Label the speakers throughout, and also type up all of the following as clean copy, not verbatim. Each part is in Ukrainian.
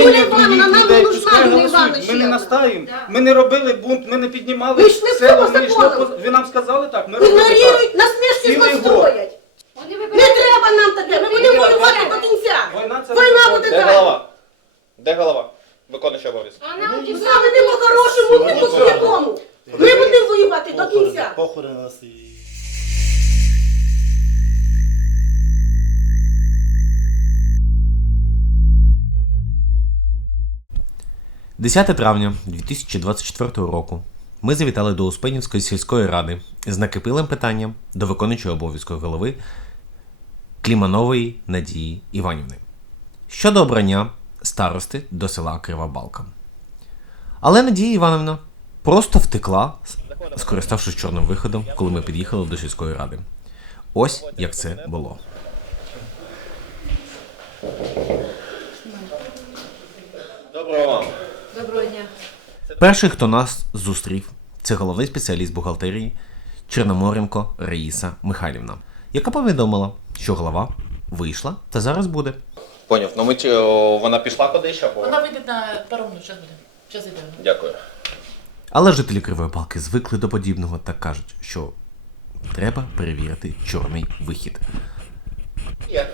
Speaker 1: Юлія Івановна, нам не нужна
Speaker 2: пускай
Speaker 1: Юлія
Speaker 2: голосують.
Speaker 1: Івановна
Speaker 2: Ми
Speaker 1: ще
Speaker 2: не
Speaker 1: одна.
Speaker 2: настаємо, ми не робили бунт, ми не піднімали
Speaker 1: Ми йшли
Speaker 2: село,
Speaker 1: по
Speaker 2: ми йшли
Speaker 1: закону.
Speaker 2: ви нам сказали так, ми робили
Speaker 1: Ігнорують,
Speaker 2: так.
Speaker 1: насмішки
Speaker 2: Цілий год.
Speaker 1: строять. Не треба нам таке, ми будемо воювати до кінця. Війна буде
Speaker 3: Де
Speaker 1: далі.
Speaker 3: голова? Де голова? Виконуючий обов'язки.
Speaker 1: З нами не по-хорошому, не по-святому. Ми будемо воювати до кінця.
Speaker 4: Похорони нас і...
Speaker 5: 10 травня 2024 року ми завітали до Успенівської сільської ради з накипілим питанням до виконуючого обов'язку голови Кліманової Надії Іванівни щодо обрання старости до села Крива Балка. Але Надія Іванівна просто втекла, скориставшись чорним виходом, коли ми під'їхали до сільської ради. Ось як це було.
Speaker 3: Доброго вам.
Speaker 6: Доброго дня.
Speaker 5: Перший, хто нас зустрів, це головний спеціаліст бухгалтерії Чорноморенко Раїса Михайлівна, яка повідомила, що голова вийшла та зараз буде.
Speaker 3: Поняв, ну вона пішла кудись або?
Speaker 6: Вона вийде на паромну, зараз буде. Зараз йдемо.
Speaker 3: Дякую.
Speaker 5: Але жителі Кривої Балки звикли до подібного та кажуть, що треба перевірити чорний вихід.
Speaker 3: Є.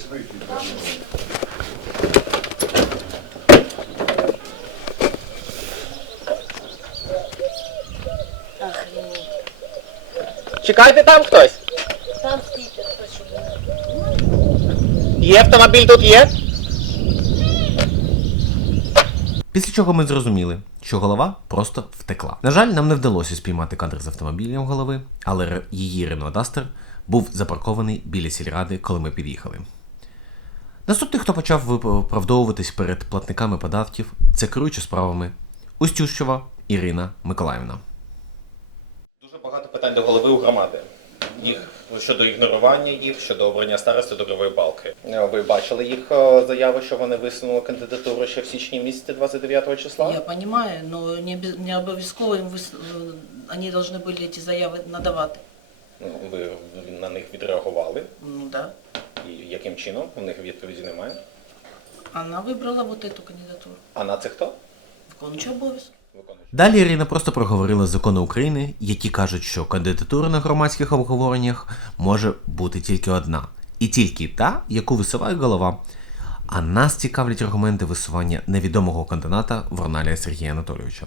Speaker 3: Чекайте там хтось.
Speaker 1: Там стійте, хтось щоб
Speaker 3: Є автомобіль тут є?
Speaker 5: Після чого ми зрозуміли, що голова просто втекла. На жаль, нам не вдалося спіймати кадр з автомобілем голови, але її Renault Duster був запаркований біля сільради, коли ми під'їхали. Наступний, хто почав виправдовуватись перед платниками податків, це керуюча справами Устющева Ірина Миколаївна.
Speaker 3: Дуже багато питань до голови у громади. Їх щодо ігнорування їх, щодо обрання старости до Кривої Балки. Ви бачили їх заяву, що вони висунули кандидатуру ще в січні місяці 29 числа?
Speaker 6: Я понимаю, но не обов'язково їм вони повинні були ці заяви надавати.
Speaker 3: Ну, ви на них відреагували.
Speaker 6: Ну да.
Speaker 3: І яким чином? У них відповіді немає.
Speaker 6: Вона вибрала вот эту кандидатуру.
Speaker 3: А на це хто?
Speaker 6: Виконуючий обов'язок.
Speaker 3: Виконуючий.
Speaker 5: Далі Ірина просто проговорила закони України, які кажуть, що кандидатура на громадських обговореннях може бути тільки одна. І тільки та, яку висуває голова. А нас цікавлять аргументи висування невідомого кандидата Вороналія Сергія Анатолійовича.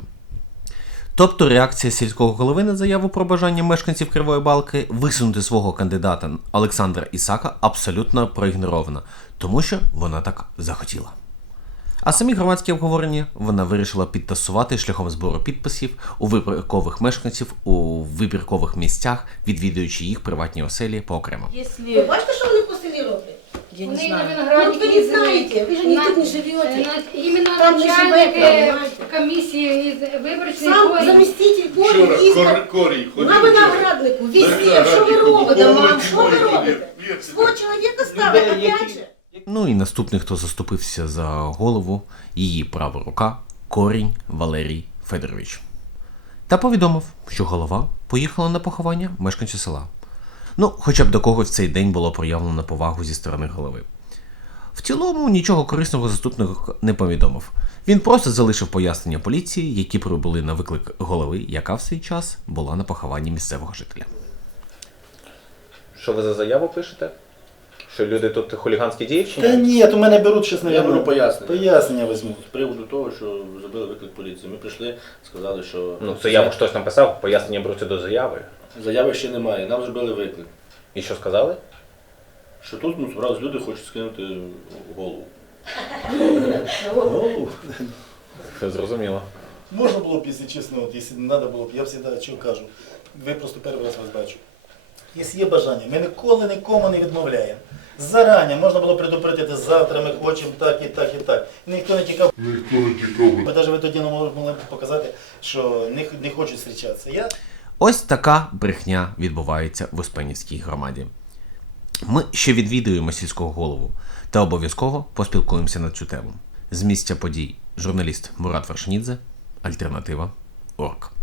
Speaker 5: Тобто реакція сільського голови на заяву про бажання мешканців Кривої Балки висунути свого кандидата Олександра Ісака абсолютно проігнорована, тому що вона так захотіла. А самі громадські обговорення вона вирішила підтасувати шляхом збору підписів у вибіркових мешканців у вибіркових місцях, відвідуючи їх приватні оселі поокремо.
Speaker 1: Ви бачите, що вони по селі роблять?
Speaker 6: Я не знаю.
Speaker 1: Ну, ви не знаєте, ви ж тут не живете.
Speaker 7: Именно
Speaker 1: Там не
Speaker 7: начальник
Speaker 1: живете,
Speaker 7: комиссии из выборочной
Speaker 1: Сам
Speaker 7: формы.
Speaker 1: заміститель Корінь,
Speaker 8: Корій,
Speaker 1: на винограднику, везде. Що ви робите, мам? Що ви робите? Свого чоловіка ставите, опять же.
Speaker 5: Ну і наступний, хто заступився за голову, її права рука Корінь Валерій Федорович. Та повідомив, що голова поїхала на поховання мешканців села. Ну, хоча б до когось в цей день було проявлено повагу зі сторони голови. В цілому нічого корисного заступник не повідомив. Він просто залишив пояснення поліції, які прибули на виклик голови, яка в цей час була на похованні місцевого жителя.
Speaker 3: Що ви за заяву пишете? Що люди тут хуліганські дії
Speaker 4: Та
Speaker 3: вчиняють?
Speaker 4: ні, то мене беруть, чесно,
Speaker 8: Я беру пояснення.
Speaker 4: Пояснення візьму.
Speaker 8: З приводу того, що зробили виклик поліції. Ми прийшли, сказали, що
Speaker 3: Ну, заяву хтось написав, пояснення беруться до заяви.
Speaker 8: заяви ще немає. Нам зробили виклик.
Speaker 3: І що сказали?
Speaker 8: Що тут, ну, справді люди хочуть скинути голову.
Speaker 4: Голову.
Speaker 3: Зрозуміло.
Speaker 4: Можна було б, якщо чесно, от, якщо не треба було б, я завжди чого кажу. Ви просто перший раз вас бачу. Якщо є бажання, ми ніколи нікому не відмовляємо. Зарані можна було предупредити, завтра ми хочемо так і так і так. І ніхто не тікав. Ми навіть ви тоді не могли показати, що не хочуть зустрічатися.
Speaker 5: Ось така брехня відбувається в Успенівській громаді. Ми ще відвідуємо сільського голову та обов'язково поспілкуємося на цю тему. З місця подій журналіст Мурат Вершинідзе, Альтернатива.орг.